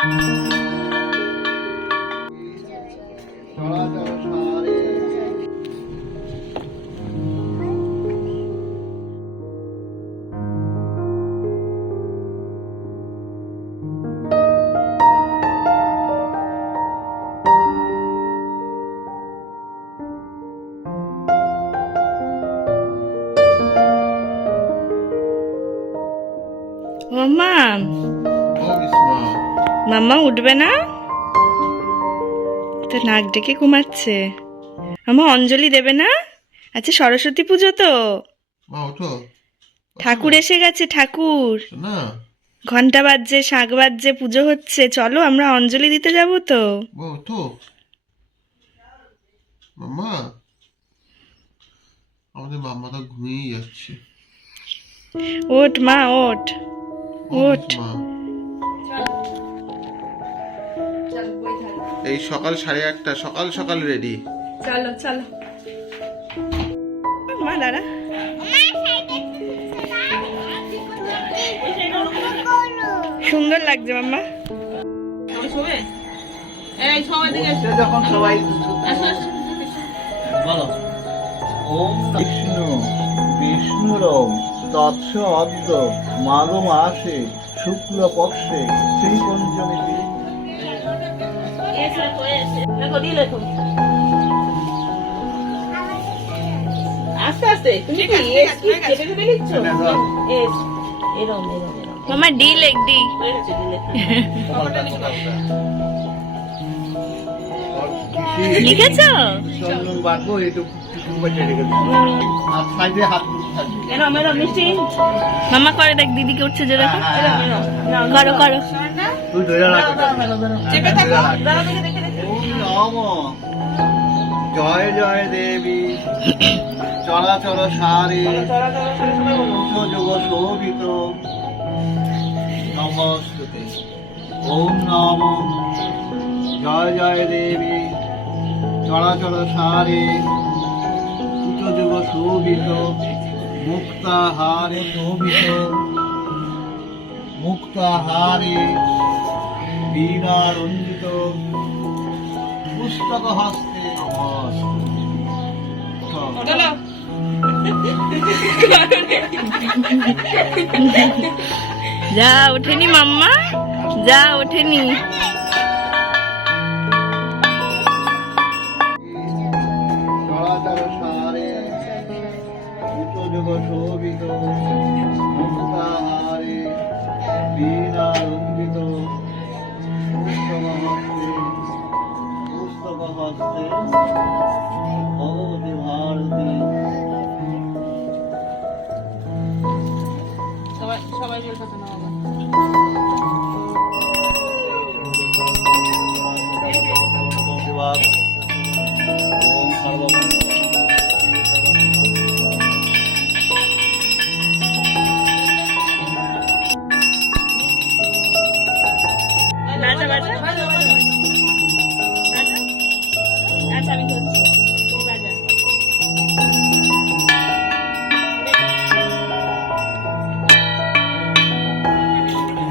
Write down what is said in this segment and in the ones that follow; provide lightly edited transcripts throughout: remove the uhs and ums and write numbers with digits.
মাম্মা মাম্মা উঠবে না তো, নাক ডেকে ঘুমাচ্ছে। মাম্মা অঞ্জলি দেবে না? আচ্ছা সরস্বতী পুজো তো, ঠাকুর এসে গেছে, ঠাকুর ঘন্টা বাজছে, শাঁখ বাজছে, পুজো হচ্ছে, চলো আমরা অঞ্জলি দিতে যাবো তো। মাম্মা, আমাদের মাম্মা তো ঘুমিয়ে যাচ্ছে। ওঠ মা, ওঠ ওঠ। এই সকাল 8:30, সকাল সকাল রেডি। চলো চলো মা, দাঁড়া। সুন্দর লাগছে মাম্মা। যখন সবাই বলো ওম বিষ্ণু বিষ্ণুরম তৎস অদ্য মাঘ মাসে শুক্ল পক্ষে শ্রী পঞ্চমীতে। আস্তে আস্তে তুমি কি চেপে চেপে লিখছো? এরম এরম এরম মামা ডি লেখ, ডি। লিখেছো? মামা করে দেখ, দিদিকে উঠছে যে, দেখো করো করো। জয় জয় দেবী চরাচর সারে যোগ শোভিত নমস্তুতে। ওম নম জয় জয় দেবী চরাচর সারে যুগ শোভিত মুক্তাহারে শোভিত মুক্তাহারে বীণা রঞ্জিত পুস্তক হস্তে যা ওঠেনি মাম্মা, যা ওঠেনি। চরাচর সারে যুগ শোভিত মুক্তাহারে বীণা রঞ্জিত পুস্তক হস্তে ভগবতী ভারতী। সবাই বলতে না বাবা। ওম সর্বমঙ্গল বাজা বাজা বাজা। আচ্ছা আমি ধরছি, বাজা।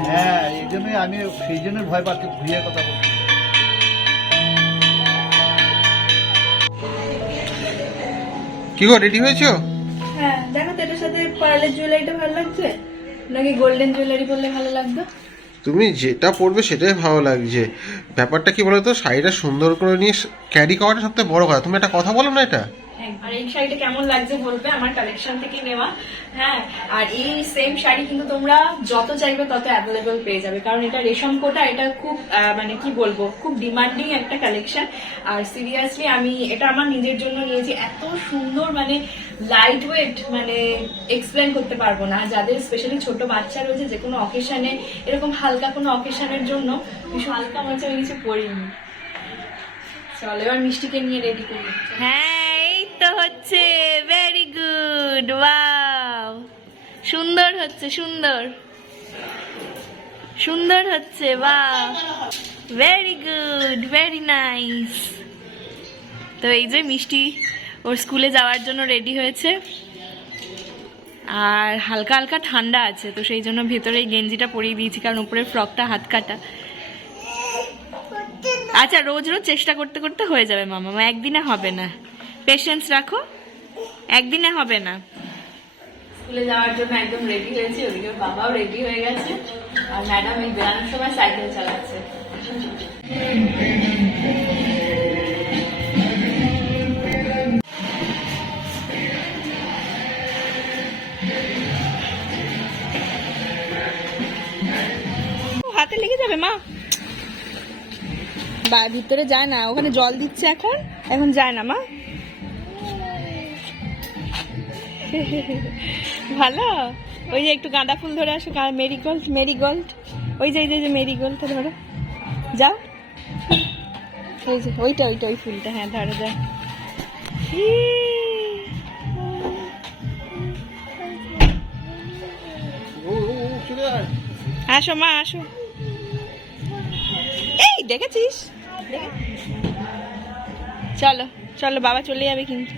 হ্যাঁ, এই জন্যই আমি সেই জন্য ভয় পাচ্ছি, ঘুরিয়ে কথা বলছি। কি গো, রেডি হয়েছো? হ্যাঁ, দেখো তো এটার সাথে পার্লের জুয়েলারিটা ভালো লাগছে নাকি গোল্ডেন জুয়েলারি পরলে ভালো লাগবে? তুমি যেটা পরবে সেটাই ভালো লাগছে। ব্যাপারটা কি বলতো, শাড়িটা সুন্দর করে নিয়ে ক্যারি করাটা সবথেকে বড় কথা। তুমি একটা কথা বলো না, এটা আর এই শাড়িটা কেমন লাগছে বলবে, আমার কালেকশন থেকে নেওয়া। হ্যাঁ, আর এই সেম শাড়ি কিন্তু তোমরা যত চাইবে তত অ্যাভেলেবল পেয়ে যাবে, কারণ এটা রেশম কোটা, এটা খুব মানে কি বলবো, খুব ডিমান্ডিং একটা কালেকশন। আর সিরিয়াসলি আমি এটা আমার নিজের জন্য নিয়েছি, এত সুন্দর, মানে লাইট ওয়েট, মানে এক্সপ্লেন করতে পারবো না। যাদের স্পেশালি ছোট বাচ্চা রয়েছে, যে কোনো অকেশনে, এরকম হালকা কোনো অকেশনের জন্য ভীষণ হালকা মনে আমি কিছু পরিনি। চলো এবার মিষ্টিকে নিয়ে রেডি করি। হ্যাঁ, এই তো হচ্ছে, ভেরি গুড, ওয়াও, সুন্দর হচ্ছে, সুন্দর সুন্দর হচ্ছে, wow, very good, very nice. তো এই যে মিষ্টি ওর স্কুলে যাওয়ার জন্য রেডি হয়েছে, আর হালকা হালকা ঠান্ডা আছে, তো সেই জন্য ভেতরে এই গেঞ্জিটা পরিয়ে দিয়েছি, কারণ উপরের ফ্রকটা হাত কাটা। আচ্ছা রোজ রোজ চেষ্টা করতে করতে হয়ে যাবে মামা, একদিনে হবে না, পেশেন্স রাখো, একদিনে হবে না। স্কুলে যাওয়ার জন্য একদম রেডি হয়েছি, ওদিকে বাবাও রেডি হয়ে গেছে, আর ম্যাডাম এই বেড়ানোর সময় সাইকেল চালাচ্ছে। হাতে লেগে যাবে মা, ভিতরে যায় না, ওখানে জল দিচ্ছে এখন, এখন যায় না মা। ভালো, ওই যে একটু গাঁদা ফুল ধরে আসো, মেরিগোল্ড, মেরিগোল্ড, ওই যে মেরিগোল্ডটা ধরো, যাও, ওই যে ওইটা ওইটা ওই ফুলটা, হ্যাঁ ধরো যাও। আসো মা আসো, এই দেখেছিস, চলো চলো বাবা চলে যাবে কিন্তু।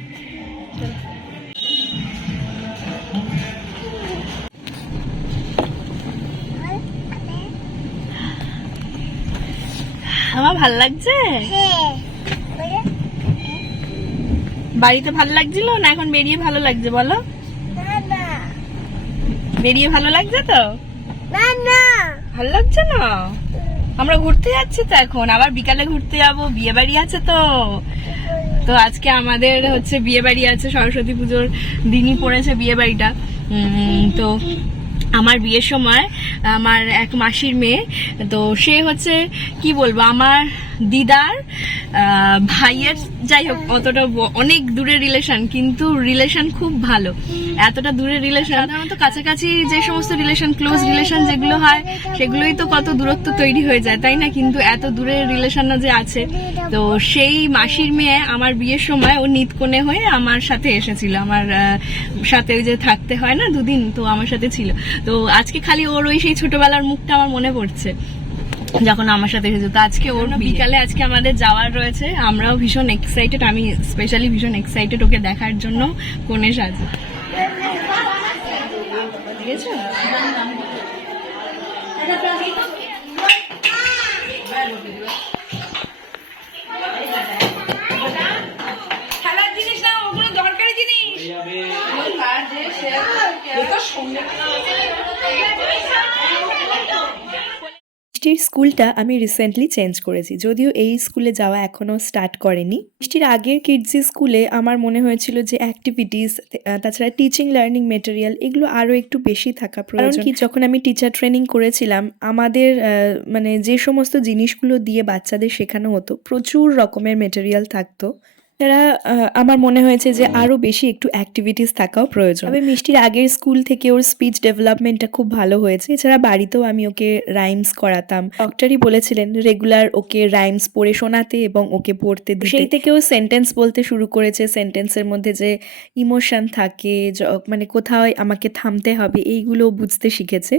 আমার ভাল লাগছে, বাড়িতে ভালো লাগছিল না, এখন বেরিয়ে ভালো লাগছে বলো, বেরিয়ে ভালো লাগছে তো, ভালো লাগছে না, আমরা ঘুরতে যাচ্ছি তো এখন, আবার বিকালে ঘুরতে যাবো, বিয়ে বাড়ি আছে তো। তো আজকে আমাদের হচ্ছে বিয়ে বাড়ি আছে, সরস্বতী পুজোর দিনই পড়েছে বিয়ে বাড়িটা। তো আমার বিয়ের সময় আমার এক মাসির মেয়ে, তো সে হচ্ছে কি বলবো আমার দিদার ভাইয়ের, যাই হোক অতটা অনেক দূরের রিলেশন, কিন্তু রিলেশন খুব ভালো, এতটা দূরের রিলেশন। সাধারণত কাছাকাছি যে সমস্ত রিলেশন, ক্লোজ রিলেশন যেগুলো হয় সেগুলোই তো কত দূরত্ব তৈরি হয়ে যায়, তাই না? কিন্তু এত দূরের রিলেশন যে আছে, তো সেই মাসির মেয়ে আমার বিয়ের সময় ও নিতকোণে হয়ে আমার সাথে এসেছিল, আমার সাথে ওই যে থাকতে হয় না দুদিন, তো আমার সাথে ছিল। তো আজকে খালি ওর ওই সেই ছোটবেলার মুখটা আমার মনে পড়ছে যখন আমার সাথে এসেছে। তো আজকে ওর বিকালে আজকে আমাদের যাওয়ার রয়েছে, আমরাও ভীষণ এক্সাইটেড, আমি স্পেশালি ভীষণ এক্সাইটেড ওকে দেখার জন্য কোণে সাজে। খেলার জিনিস না, ওগুলো দরকারি জিনিস। মিষ্টির স্কুলটা আমি রিসেন্টলি চেঞ্জ করেছি, যদিও এই স্কুলে যাওয়া এখনও স্টার্ট করেনি। মিষ্টির আগের কিডজি স্কুলে আমার মনে হয়েছিল যে অ্যাক্টিভিটিস, তাছাড়া টিচিং লার্নিং মেটেরিয়াল এগুলো আরও একটু বেশি থাকা প্রয়োজন। কি যখন আমি টিচার ট্রেনিং করেছিলাম, আমাদের মানে যে সমস্ত জিনিসগুলো দিয়ে বাচ্চাদের শেখানো হতো, প্রচুর রকমের মেটেরিয়াল থাকতো। তারা আমার মনে হয়েছে যে আরও বেশি একটু অ্যাক্টিভিটিস থাকাও প্রয়োজন। তবে মিষ্টির আগের স্কুল থেকে ওর স্পিচ ডেভেলপমেন্টটা খুব ভালো হয়েছে। এছাড়া বাড়িতেও আমি ওকে রাইমস করাতাম, ডক্টরই বলেছিলেন রেগুলার ওকে রাইমস পড়ে শোনাতে এবং ওকে পড়তে দিতে। সেই থেকেও সেন্টেন্স বলতে শুরু করেছে, সেন্টেন্সের মধ্যে যে ইমোশন থাকে, মানে কোথাও আমাকে থামতে হবে, এইগুলো বুঝতে শিখেছে।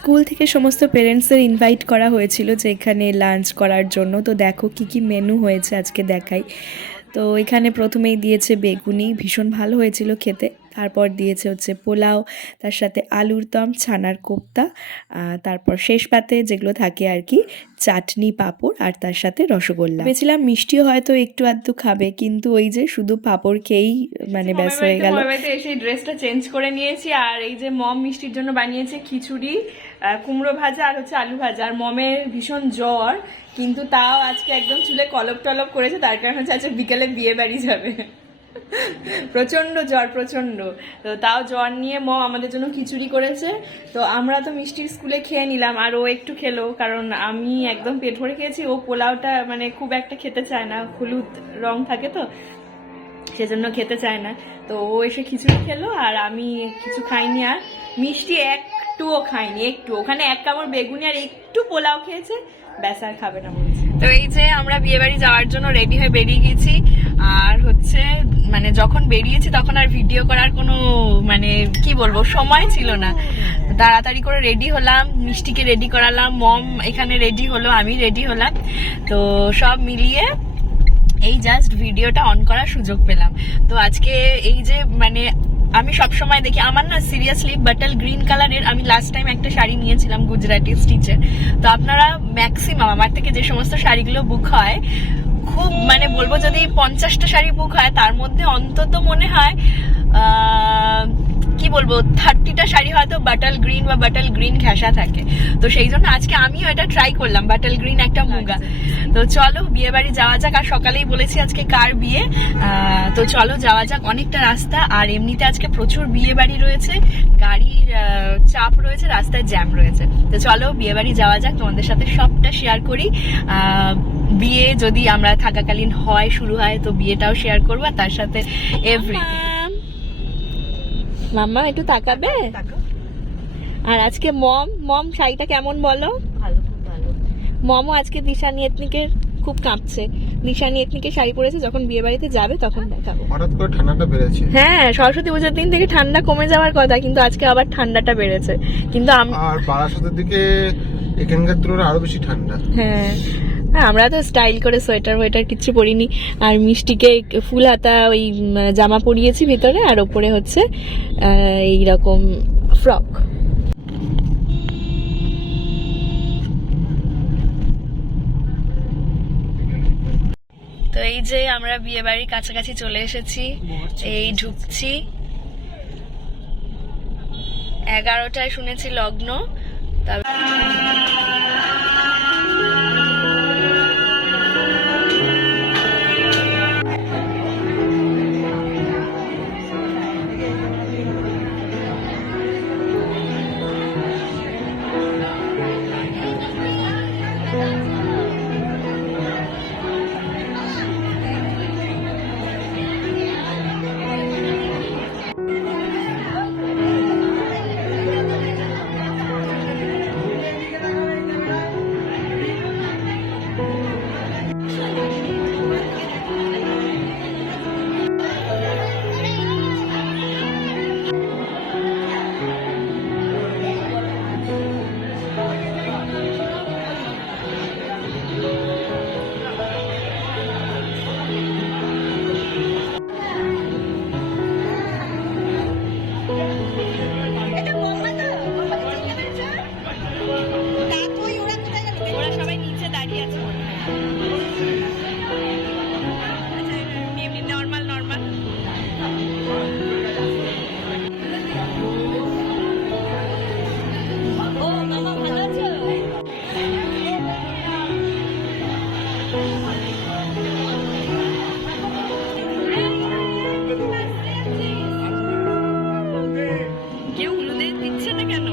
স্কুল থেকে সমস্ত পেরেন্টসদের ইনভাইট করা হয়েছিল যে এখানে লাঞ্চ করার জন্য। তো দেখো কি কি মেনু হয়েছে আজকে দেখাই। তো এখানে প্রথমেই দিয়েছে বেগুনি, ভীষণ ভালো হয়েছিল খেতে। তারপর দিয়েছে হচ্ছে পোলাও, তার সাথে আলুর দম, ছানার কোপ্তা, তারপর শেষ পাতে যেগুলো থাকে আর কি, চাটনি, পাঁপড়, আর তার সাথে রসগোল্লা। ভেবেছিলাম মিষ্টিও হয়তো একটু আধটু খাবে, কিন্তু ওই যে শুধু পাঁপড় খেয়েই মানে ব্যাস হয়ে গেল। এসে ড্রেসটা চেঞ্জ করে নিয়েছি, আর এই যে মম মিষ্টির জন্য বানিয়েছে খিচুড়ি, কুমড়ো ভাজা আর হচ্ছে আলু ভাজা। আর মমের ভীষণ জ্বর, কিন্তু তাও আজকে একদম চুলে কলপ টলপ করেছে, তার কারণ হচ্ছে আজকে বিকেলে বিয়ে বাড়ি যাবে। প্রচন্ড জ্বর, প্রচন্ড। তো তাও জ্বর নিয়ে মম আমাদের জন্য খিচুড়ি করেছে। তো আমরা তো মিষ্টির স্কুলে খেয়ে নিলাম, আর ও একটু খেলো, কারণ আমি একদম পেট ভরে খেয়েছি। ও পোলাওটা মানে খুব একটা খেতে চায় না, হলুদ রং থাকে তো সেজন্য খেতে চায় না। তো ও এসে খিচুড়ি খেলো, আর আমি কিছু খাইনি। আর মিষ্টি একটুও খাইনি, একটু। ওখানে এক কামড় বেগুনি আর একটু পোলাও খেয়েছে, ব্যাস আর খাবে না বলছে। তো এই যে আমরা বিয়ে বাড়ি যাওয়ার জন্য রেডি হয়ে বেরিয়ে গেছি, আর হচ্ছে মানে যখন বেরিয়েছি তখন আর ভিডিও করার কোনো মানে কি বলবো সময় ছিল না। তাড়াতাড়ি করে রেডি হলাম, মিষ্টিকে রেডি করালাম, মম এখানে রেডি হলো, আমি রেডি হলাম, তো সব মিলিয়ে এই জাস্ট ভিডিওটা অন করার সুযোগ পেলাম। তো আজকে এই যে মানে আমি সব সময় দেখি, আমার না সিরিয়াসলি বাটল গ্রিন কালারের আমি লাস্ট টাইম একটা শাড়ি নিয়েছিলাম গুজরাটি স্টিচের। তো আপনারা ম্যাক্সিমাম আমার থেকে যে সমস্ত শাড়িগুলো বুক হয়, খুব মানে বলবো যদি 50টা শাড়ি বুক হয় তার মধ্যে অন্তত মনে হয় কি বলবো 30টা শাড়ি হয়তো বাটল গ্রিন বা বাটল গ্রিন ঘেঁষা থাকে। তো সেই জন্য আজকে আমিও এটা ট্রাই করলাম, বাটল গ্রিন একটা মুগা। তো চলো বিয়ে বাড়ি যাওয়া যাক। আর সকালেই বলেছি আজকে কার বিয়ে, তো চলো যাওয়া যাক। অনেকটা রাস্তা, আর এমনিতে আজকে প্রচুর বিয়ে বাড়ি রয়েছে, গাড়ির চাপ রয়েছে, রাস্তায় জ্যাম রয়েছে। তো চলো বিয়ে বাড়ি যাওয়া যাক, তোমাদের সাথে সবটা শেয়ার করি। বিয়ে যদি আমরা থাকাকালীন হয়, শুরু হয়, তো বিয়েটাও শেয়ার করবো, আর তার সাথে এভরিথিং। মাম্মা একটু তাকাবে। আর আজকে মম শাড়িটা কেমন বলো? ভালো, খুব ভালো। মমও আজকে দিশানি এথনিকের খুব কাঁপছে। দিশানি এথনিকের শাড়ি পরেছে, যখন বিয়ে বাড়িতে যাবে তখন দেখাবো। হঠাৎ করে ঠান্ডাটা বেড়েছে। হ্যাঁ, সরস্বতী পুজোর দিন থেকে ঠান্ডা কমে যাওয়ার কথা, কিন্তু আজকে আবার ঠান্ডাটা বেড়েছে। কিন্তু আর বারাসাতের দিকে এখানকার তুলনায় আরো বেশি ঠান্ডা। হ্যাঁ, আমরা তো স্টাইল করে সোয়েটার কিচ্ছু পরিনি। আর মিষ্টিকে ফুল হাতা ওই জামা পরিয়েছি ভিতরে, আর ওপরে হচ্ছে এইরকম ফ্রক। তো এই যে আমরা বিয়ে বাড়ির কাছাকাছি চলে এসেছি, এই ঢুকছি। 11টায় শুনেছি লগ্ন। ওরা সবাই নিচে দাঁড়িয়ে আছে মনে হয়। আচ্ছা, এমনি নর্মাল। ও মামা ভালো আছো? কেউ হলুদের দিচ্ছে না কেন?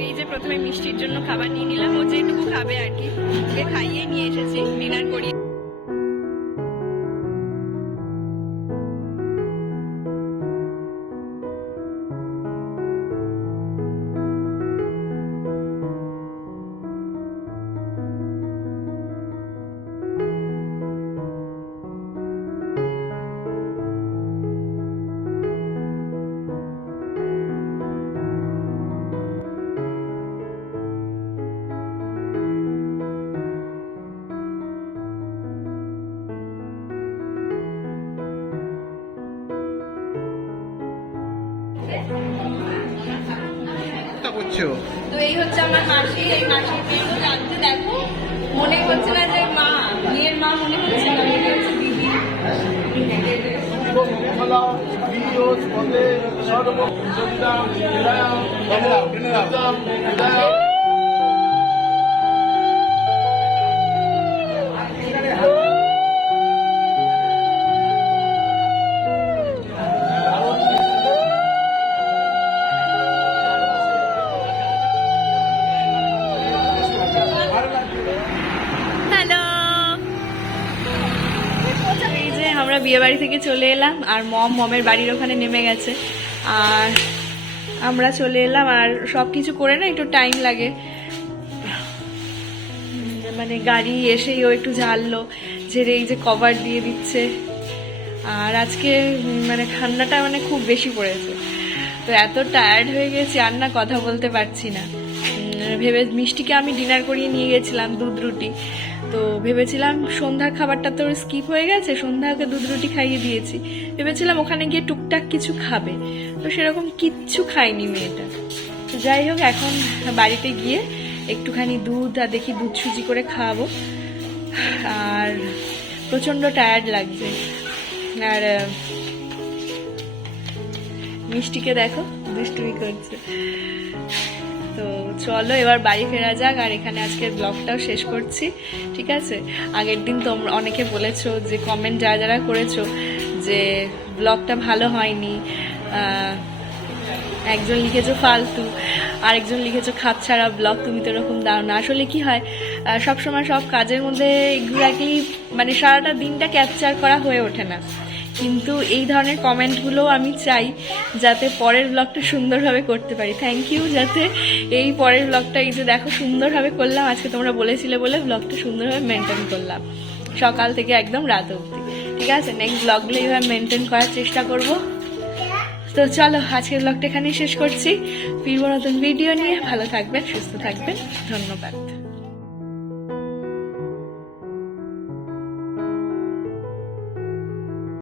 এই যে প্রথমে মিষ্টির জন্য খাবার নিয়ে নিলাম, ও যেটুকু খাবে আর কি, ওকে খাইয়ে নিয়ে এসেছি, ডিনার করিয়ে। দিচ্ছ? তো এই হচ্ছে আমার মাসি, এই মাসির মেয়েও জানতে দেখো, মনে হচ্ছে না যে মা, মেয়ের মা মনে হচ্ছে না, এটা হচ্ছে দিদি। হ্যালো, এই যে আমরা বিয়ে বাড়ি থেকে চলে এলাম, আর মমের বাড়ির ওখানে নেমে গেছে, আর আমরা চলে এলাম। আর সব কিছু করে না একটু টাইম লাগে, মানে গাড়ি এসেই ও একটু ঝাড়লো, ঝেড়ে এই যে কভার দিয়ে দিচ্ছে। আর আজকে মানে ঠান্ডাটা মানে খুব বেশি পড়েছে, তো এত টায়ার্ড হয়ে গেছি আর না কথা বলতে পারছি না। ভেবে মিষ্টিকে আমি ডিনার করিয়ে নিয়ে গেছিলাম দুধ রুটি, তো ভেবেছিলাম সন্ধ্যার খাবারটা তো স্কিপ হয়ে গেছে, সন্ধ্যাকে দুধ রুটি খাইয়ে দিয়েছি, ভেবেছিলাম ওখানে গিয়ে টুকটাক কিছু খাবে, তো সেরকম কিচ্ছু খায়নি মেয়েটা। তো যাই হোক, এখন বাড়িতে গিয়ে একটুখানি দুধ আর দেখি দুধ সুজি করে খাওয়াবো। আর প্রচণ্ড টায়ার্ড লাগছে। আর মিষ্টিকে দেখো দুষ্টুমি করছে। তো চলো এবার বাড়ি ফেরা যাক, আর এখানে আজকের ব্লগটাও শেষ করছি, ঠিক আছে? আগের দিন তোমরা অনেকে বলেছো, যে কমেন্ট যারা যারা করেছো যে ব্লগটা ভালো হয়নি, একজন লিখেছো ফালতু, আরেকজন লিখেছো খাপছাড়া ব্লগ, তুমি তো এরকম দাও না। আসলে কি হয়, সবসময় সব কাজের মধ্যে এক্স্যাক্টলি মানে সারাটা দিনটা ক্যাপচার করা হয়ে ওঠে না, কিন্তু এই ধরনের কমেন্টগুলো আমি চাই যাতে পরের ব্লগটা সুন্দরভাবে করতে পারি। থ্যাংক ইউ, যাতে এই পরের ব্লগটা এই যে দেখো সুন্দরভাবে করলাম, আজকে তোমরা বলেছিলে বলে ব্লগটা সুন্দরভাবে মেনটেন করলাম সকাল থেকে একদম রাত অবধি, ঠিক আছে? নেক্সট ব্লগগুলো এইভাবে মেনটেন করার চেষ্টা করব। তো চলো আজকের ব্লগটা এখানেই শেষ করছি, ফিরবো নতুন ভিডিও নিয়ে। ভালো থাকবেন, সুস্থ থাকবেন, ধন্যবাদ।